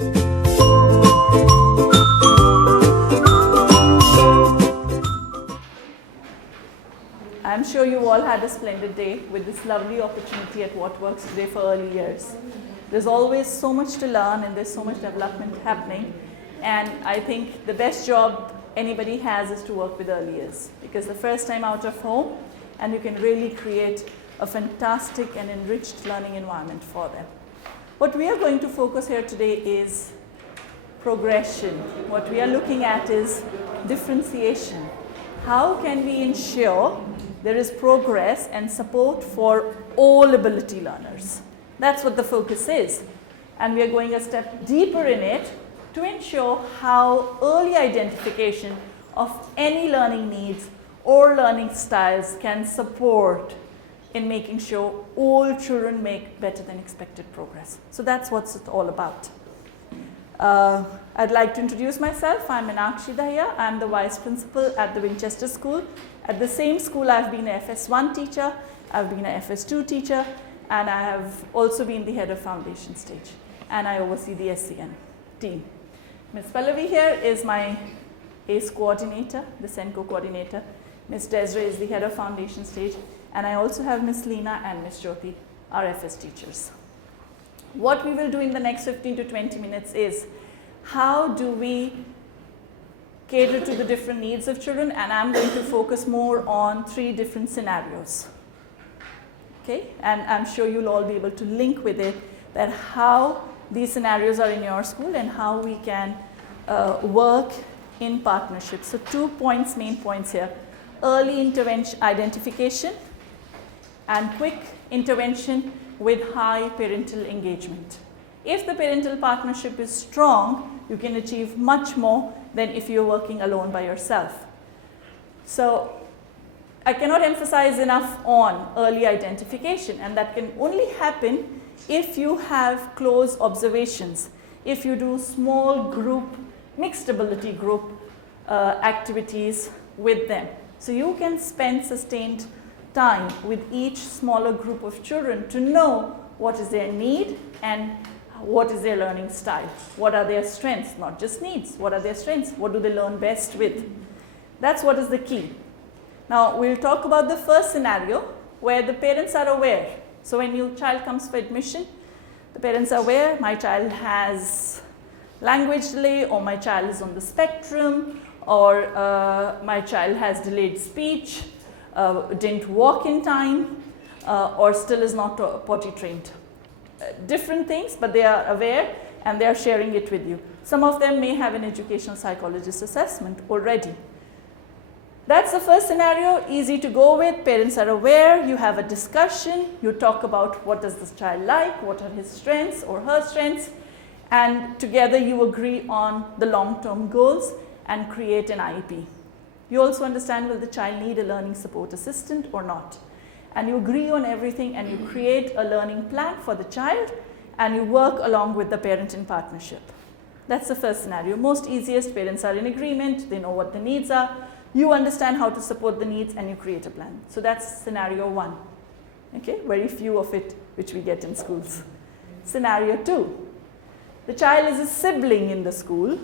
I'm sure you all had a splendid day with this lovely opportunity at What Works today for early years. There's always so much to learn and there's so much development happening, and I think the best job anybody has is to work with early years, because the first time out of home, and you can really create a fantastic and enriched learning environment for them. What we are going to focus here today is progression. What we are looking at is differentiation. How can we ensure there is progress and support for all ability learners? That's what the focus is. And we are going a step deeper in it to ensure how early identification of any learning needs or learning styles can support in making sure all children make better than expected progress. So that's what it's all about. I'd like to introduce myself. I'm Meenakshi Dahiya. I'm the Vice Principal at the Winchester School. At the same school, I've been a FS1 teacher, I've been a FS2 teacher, and I have also been the head of foundation stage. And I oversee the SEN team. Ms. Pallavi here is my ACE coordinator, the SEN co-coordinator. Ms. Desiree is the head of foundation stage. And I also have Ms. Leena and Ms. Jyoti, our FS teachers. What we will do in the next 15 to 20 minutes is how do we cater to the different needs of children, and I'm going to focus more on 3 different scenarios. Okay, and I'm sure you'll all be able to link with it that how these scenarios are in your school and how we can work in partnership. So 2 points, main points here: early intervention identification and quick intervention with high parental engagement. If the parental partnership is strong, you can achieve much more than if you're working alone by yourself. So I cannot emphasize enough on early identification, and that can only happen if you have close observations, if you do small group, mixed ability group activities with them. So you can spend sustained time with each smaller group of children to know what is their need and what is their learning style. What are their strengths, not just needs. What are their strengths? What do they learn best with? That's what is the key. Now we'll talk about the first scenario where the parents are aware. So when your child comes for admission, the parents are aware, my child has language delay, or my child is on the spectrum, or my child has delayed speech, didn't walk in time, or still is not potty trained. Different things, but they are aware and they are sharing it with you. Some of them may have an educational psychologist assessment already. That's the first scenario, easy to go with. Parents are aware, you have a discussion, you talk about what does this child like, what are his strengths or her strengths, and together you agree on the long-term goals and create an IEP. You also understand will the child need a learning support assistant or not. And you agree on everything and you create a learning plan for the child and you work along with the parent in partnership. That's the first scenario. Most easiest, parents are in agreement, they know what the needs are, you understand how to support the needs and you create a plan. So that's scenario 1. Okay, very few of it which we get in schools. Scenario 2, the child is a sibling in the school,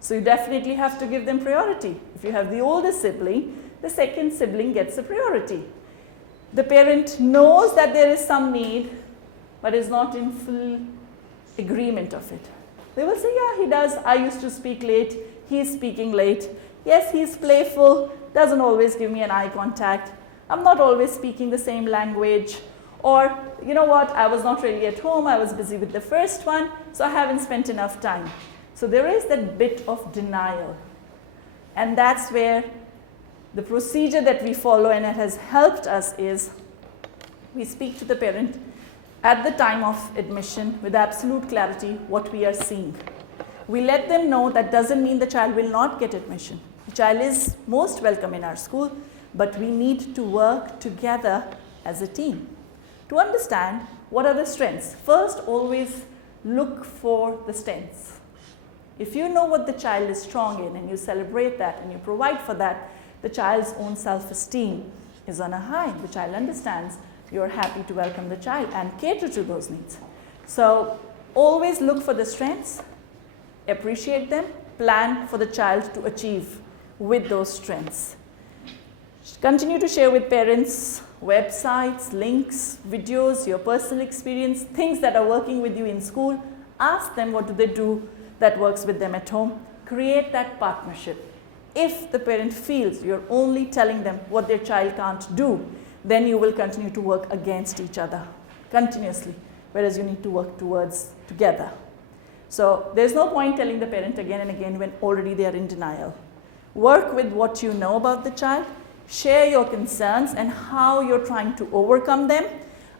so you definitely have to give them priority. If you have the older sibling, the second sibling gets a priority. The parent knows that there is some need, but is not in full agreement of it. They will say, yeah, he does. I used to speak late. He's speaking late. Yes, he's playful. Doesn't always give me an eye contact. I'm not always speaking the same language. Or, you know what, I was not really at home. I was busy with the first one, so I haven't spent enough time. So there is that bit of denial. And that's where the procedure that we follow and it has helped us is we speak to the parent at the time of admission with absolute clarity what we are seeing. We let them know that doesn't mean the child will not get admission. The child is most welcome in our school, but we need to work together as a team to understand what are the strengths. First, always look for the strengths. If you know what the child is strong in and you celebrate that and you provide for that, the child's own self-esteem is on a high. The child understands you're happy to welcome the child and cater to those needs. So always look for the strengths, appreciate them, plan for the child to achieve with those strengths. Continue to share with parents websites, links, videos, your personal experience, things that are working with you in school. Ask them what do they do that works with them at home. Create that partnership. If the parent feels you're only telling them what their child can't do, then you will continue to work against each other continuously, whereas you need to work towards together. So there's no point telling the parent again and again when already they are in denial. Work with what you know about the child. Share your concerns and how you're trying to overcome them.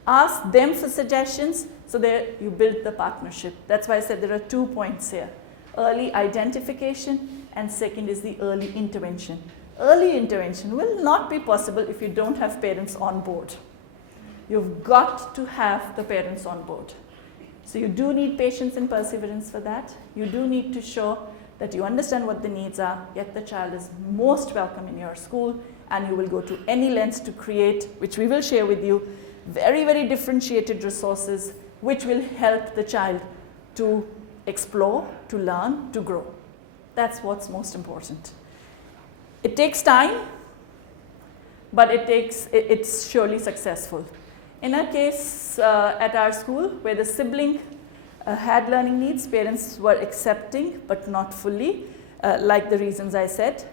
Ask them for suggestions, so there you build the partnership. That's why I said there are 2 points here. Early identification, and second is the early intervention. Early intervention will not be possible if you don't have parents on board. You've got to have the parents on board. So you do need patience and perseverance for that. You do need to show that you understand what the needs are, yet the child is most welcome in your school, and you will go to any lengths to create, which we will share with you, very, very differentiated resources which will help the child to explore, to learn, to grow. That's what's most important. It takes time, but it's surely successful. In our case, at our school, where the sibling had learning needs, parents were accepting, but not fully, like the reasons I said.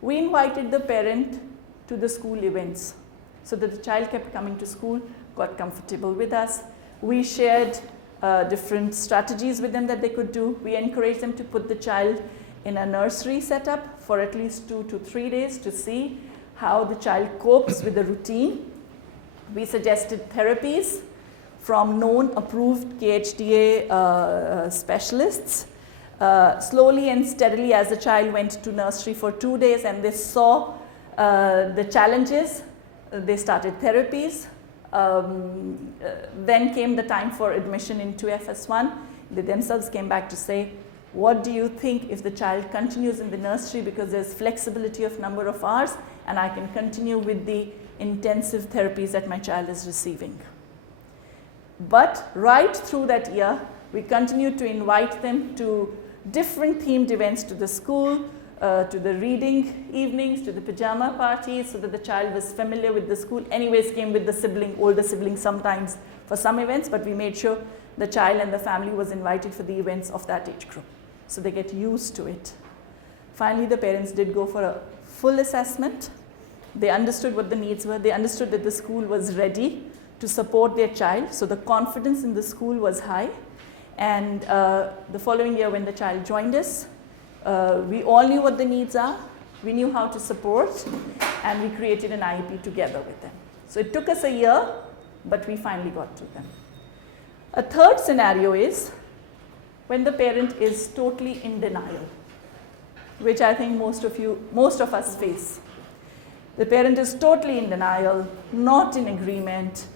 We invited the parent to the school events so that the child kept coming to school, got comfortable with us. We shared different strategies with them that they could do. We encouraged them to put the child in a nursery setup for at least 2 to 3 days to see how the child copes with the routine. We suggested therapies from known approved KHDA specialists. Slowly and steadily, as the child went to nursery for 2 days and they saw the challenges, they started therapies. Then came the time for admission into FS1. They themselves came back to say, what do you think if the child continues in the nursery, because there's flexibility of number of hours and I can continue with the intensive therapies that my child is receiving. But right through that year, we continued to invite them to different themed events to the school, to the reading evenings, to the pajama parties, so that the child was familiar with the school. Anyways, came with the sibling, older sibling sometimes for some events, but we made sure the child and the family was invited for the events of that age group, so they get used to it. Finally, the parents did go for a full assessment. They understood what the needs were. They understood that the school was ready to support their child, so the confidence in the school was high. And the following year, when the child joined us, we all knew what the needs are. We knew how to support, and we created an IEP together with them. So it took us a year, but we finally got to them. A third scenario is when the parent is totally in denial, which I think most of us face. The parent is totally in denial, not in agreement,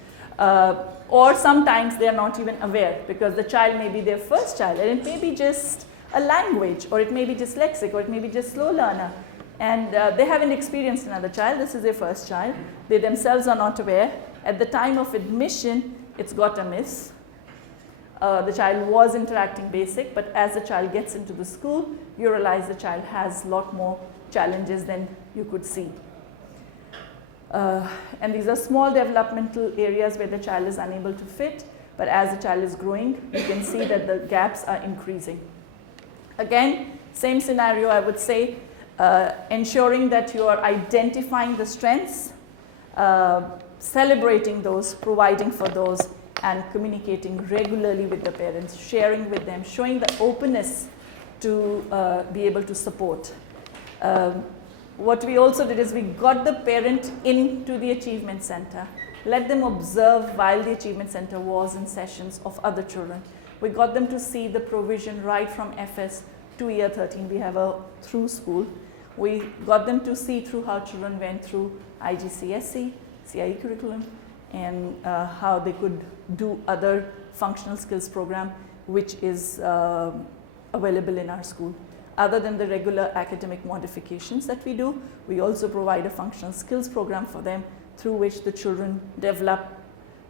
or sometimes they are not even aware, because the child may be their first child, and it may be just a language, or it may be dyslexic, or it may be just slow learner, and they haven't experienced another child. This is their first child. They themselves are not aware. At the time of admission, it's got a miss. The child was interacting basic, but as the child gets into the school, you realize the child has a lot more challenges than you could see. And these are small developmental areas where the child is unable to fit, but as the child is growing, you can see that the gaps are increasing. Again, same scenario, I would say, ensuring that you are identifying the strengths, celebrating those, providing for those, and communicating regularly with the parents, sharing with them, showing the openness to be able to support. What we also did is we got the parent into the Achievement Center, let them observe while the Achievement Center was in sessions of other children. We got them to see the provision right from FS to year 13. We have a through school. We got them to see through how children went through IGCSE, CIE curriculum, and how they could do other functional skills program, which is available in our school. Other than the regular academic modifications that we do, we also provide a functional skills program for them, through which the children develop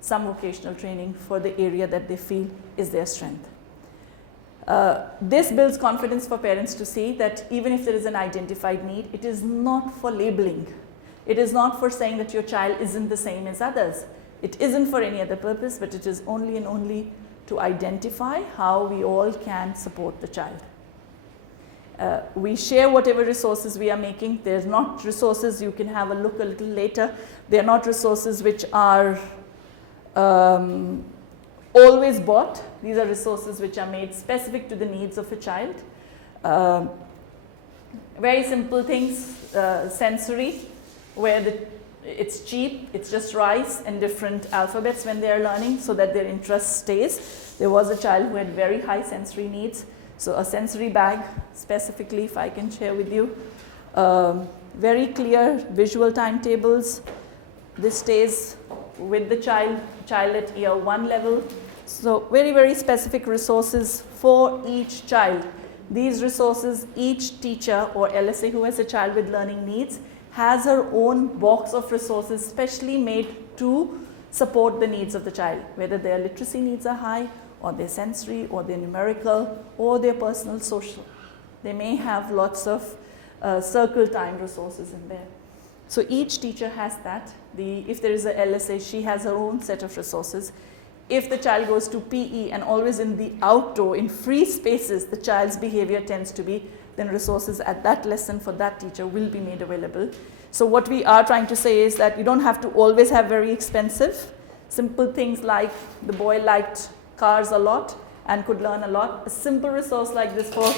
some vocational training for the area that they feel is their strength. This builds confidence for parents to see that even if there is an identified need, it is not for labeling. It is not for saying that your child isn't the same as others. It isn't for any other purpose, but it is only and only to identify how we all can support the child. We share whatever resources we are making. There's not resources, you can have a look a little later. They're not resources which are always bought. These are resources which are made specific to the needs of a child. Very simple things, sensory, where it's cheap, it's just rice and different alphabets when they are learning so that their interest stays. There was a child who had very high sensory needs. So a sensory bag specifically, if I can share with you. Very clear visual timetables. This stays with the child at year 1 level. So very, very specific resources for each child. These resources, each teacher or LSA who has a child with learning needs has her own box of resources specially made to support the needs of the child, whether their literacy needs are high, or their sensory, or their numerical, or their personal social. They may have lots of circle time resources in there. So each teacher has that. If there is a LSA, she has her own set of resources. If the child goes to PE and always in the outdoor, in free spaces, the child's behavior tends to be, then resources at that lesson for that teacher will be made available. So what we are trying to say is that you don't have to always have very expensive. Simple things like the boy liked cars a lot and could learn a lot. A simple resource like this for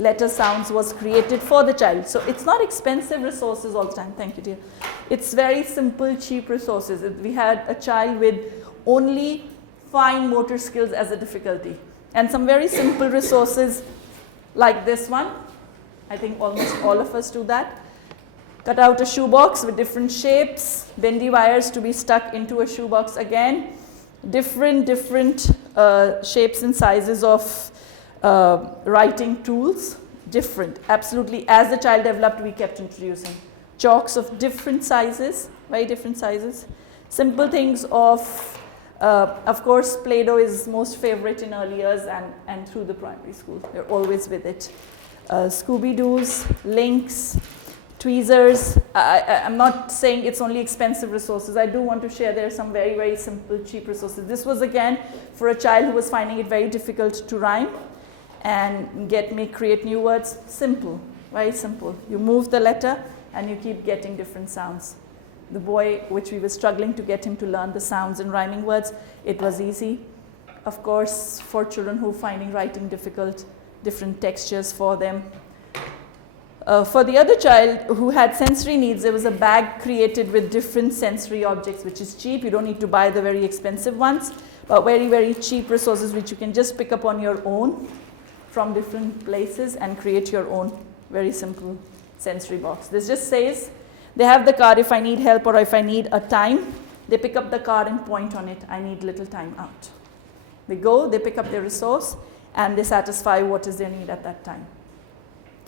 letter sounds was created for the child. So it's not expensive resources all the time. Thank you, dear. It's very simple, cheap resources. We had a child with only fine motor skills as a difficulty. And some very simple resources like this one. I think almost all of us do that. Cut out a shoebox with different shapes, bendy wires to be stuck into a shoebox again. Different shapes and sizes of writing tools, different, absolutely. As the child developed, we kept introducing chalks of different sizes, very different sizes. Simple things of course, Play-Doh is most favorite in early years and through the primary school. They're always with it. Scooby-Doos, links, tweezers. I'm not saying it's only expensive resources. I do want to share there are some very, very simple, cheap resources. This was again for a child who was finding it very difficult to rhyme and create new words. Simple, very simple. You move the letter and you keep getting different sounds. The boy, which we were struggling to get him to learn the sounds in rhyming words, it was easy. Of course, for children who are finding writing difficult, different textures for them. For the other child who had sensory needs, there was a bag created with different sensory objects, which is cheap. You don't need to buy the very expensive ones, but very, very cheap resources which you can just pick up on your own from different places and create your own very simple sensory box. This just says, they have the card if I need help or if I need a time. They pick up the card and point on it, I need little time out. They go, they pick up their resource, and they satisfy what is their need at that time.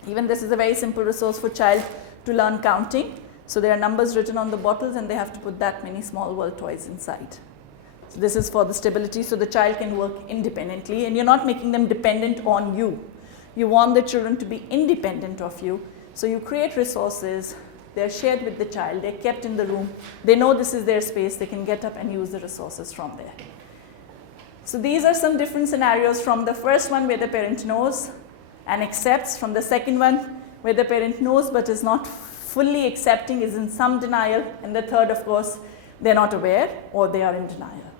Even this is a very simple resource for child to learn counting. So there are numbers written on the bottles and they have to put that many small world toys inside. So this is for the stability so the child can work independently and you're not making them dependent on you. You want the children to be independent of you. So you create resources, they're shared with the child, they're kept in the room. They know this is their space, they can get up and use the resources from there. So these are some different scenarios from the first one where the parent knows and accepts, from the second one where the parent knows but is not fully accepting, is in some denial, and the third, of course, they're not aware or they are in denial.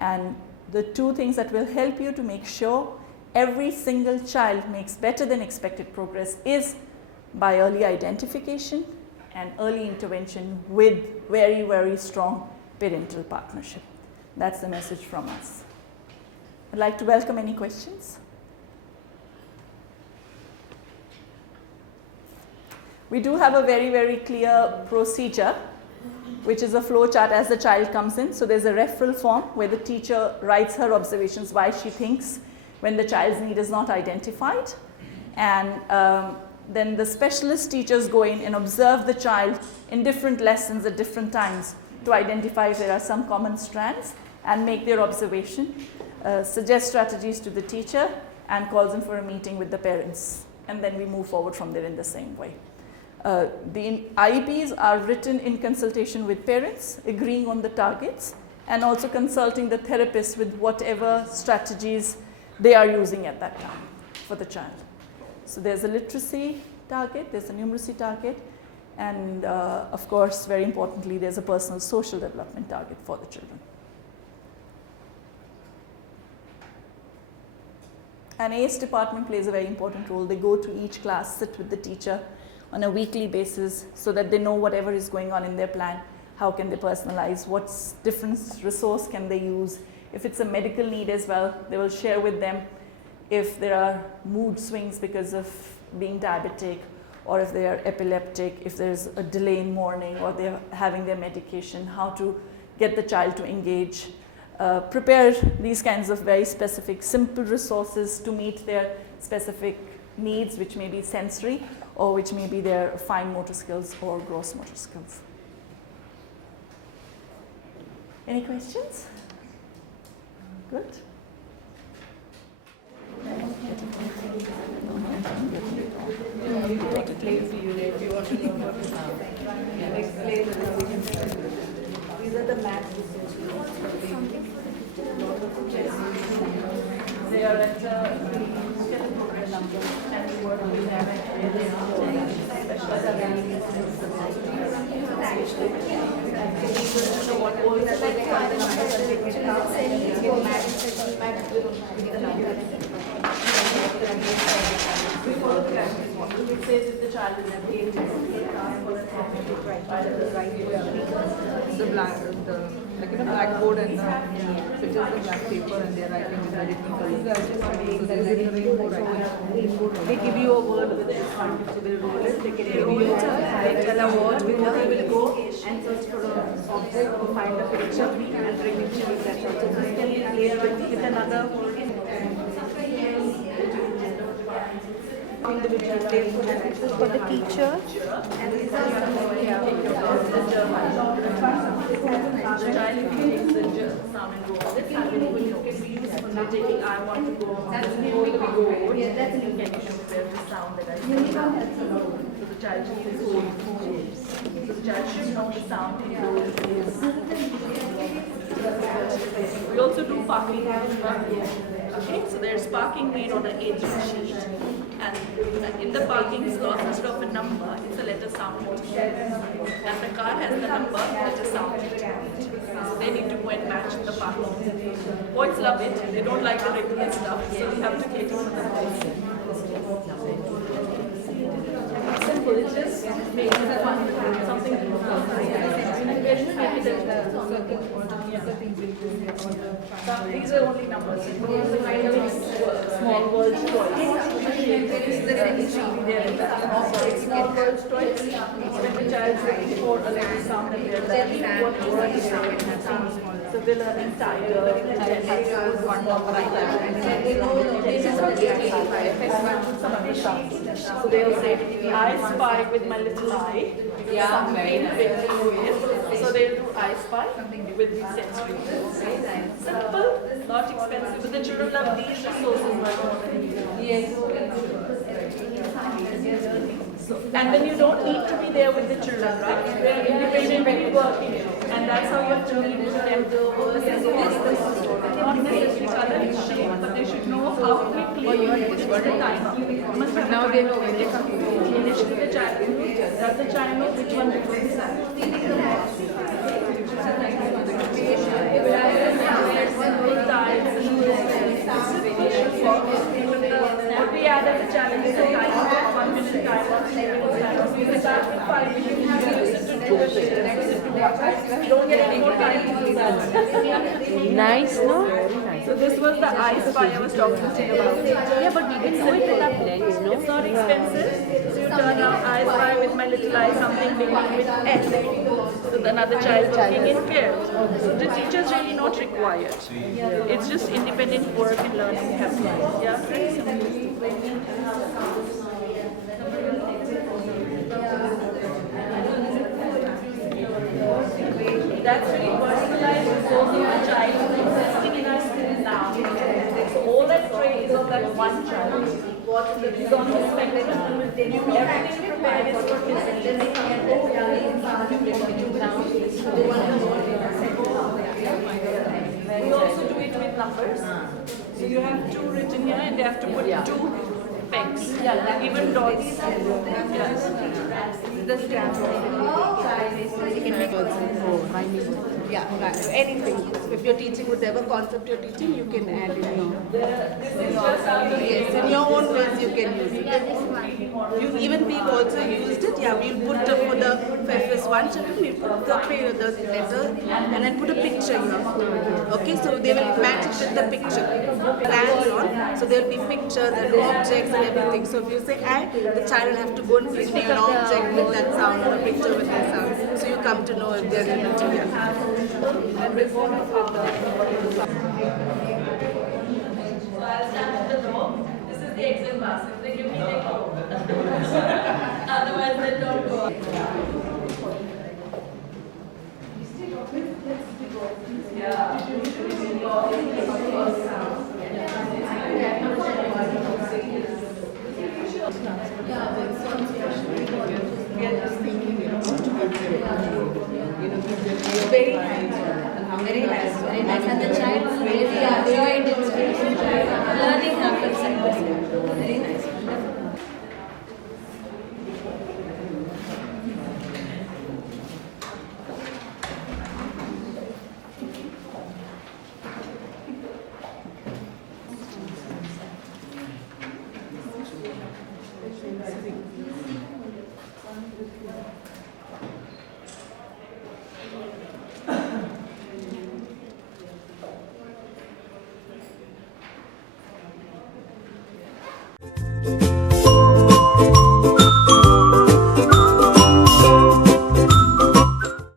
And the two things that will help you to make sure every single child makes better than expected progress is by early identification and early intervention with very, very strong parental partnership. That's the message from us. I'd like to welcome any questions. We do have a very, very clear procedure, which is a flow chart as the child comes in. So there's a referral form where the teacher writes her observations, why she thinks when the child's need is not identified. And then the specialist teachers go in and observe the child in different lessons at different times to identify if there are some common strands and make their observation, suggest strategies to the teacher, and calls in for a meeting with the parents. And then we move forward from there in the same way. The IEPs are written in consultation with parents, agreeing on the targets, and also consulting the therapist with whatever strategies they are using at that time for the child. So there's a literacy target, there's a numeracy target, and of course, very importantly, there's a personal social development target for the children. An ACE department plays a very important role. They go to each class, sit with the teacher on a weekly basis so that they know whatever is going on in their plan, how can they personalize, what different resource can they use. If it's a medical need as well, they will share with them if there are mood swings because of being diabetic, or if they are epileptic, if there's a delay in morning, or they're having their medication, how to get the child to engage. Prepare these kinds of very specific, simple resources to meet their specific needs, which may be sensory, or which may be their fine motor skills or gross motor skills. Any questions? Good. Explain to you if you want to know what to say. Explain the these are the math resources. They are at skeletal program number, and we work with them it says if the child is engaged, the blackboard and the black paper, and they're writing in the different colors. they give you a word with this one, so they roll it, they can give you a word, before they will go and search for an object or find a picture and bring it to that. So this can be played with another individual for the teacher. and these are the child makes the sound and go. This happening when you can be used for taking I want to go. That's the whole go. That's an indication where the sound that I say. So the child should say so the child should know the sound in those days. We also do parking. Okay, so there's parking made on an A3 sheet. And in the parking slot, instead of a number, it's a letter sound. And the car has the number, letter sound. So they need to go and match the parking. Boys love it, they don't like the regular stuff, so we have to cater for the boys. Simple, it's just making it fun, something to do. These are only numbers. Small world toys. Small world toys. When the child is looking for a little sound and they're learning what word is sound. So they're learning tiger, one number like that. And they know some of the sounds. So they'll say, I spy with my little eye. Something with. So they'll do I spy with the sensory. Simple, not expensive, but the children love these resources much more than you. Yes. So, and then you don't need to be there with the children, right? They're independently working, and that's how you have to lead them to not necessarily color and shape, but they should know how quickly it's the time. But now they know when they come to initially the child. Does the child know which one to what we add as a challenge is a time, 1 minute time, we start with 5 minutes, you don't get any more time to do that. Nice, no? Very nice. So this was the I spy I was talking to you about. Yeah, but we can do it with our blends, no? It's not expensive. So you turn out I spy with my little eye something beginning with S. So another child working in pairs. So the teacher's really not required. It's just independent work and learning happening. Yeah, very simple. That's really personalized resource of the child existing in our school now. So all that tray is of that one He's on the spectrum. Everything prepared is for We also do it with numbers. So you have two written here and they have to put two pegs. Even dots. The stamp. You can make yeah, right. Anything. If you're teaching whatever concept you're teaching, you can add in your. Yes, in your own ways you can use it. Even we've also used it. Yeah, we'll put for the FS one children, we'll put the letter and then put a picture here. Okay, so they will match it with the picture. Plans on, so there will be pictures and objects and everything. So if you say I, the child will have to go and bring an object with that sound or a picture with that sound. So you come to know if they're able to hear. And before the I'll stand at the door. This is the exit pass. If they give me, they go. Otherwise, they don't go. Very nice, very nice. And the child really enjoyed it. Learning happens in person. Very nice. Thank you.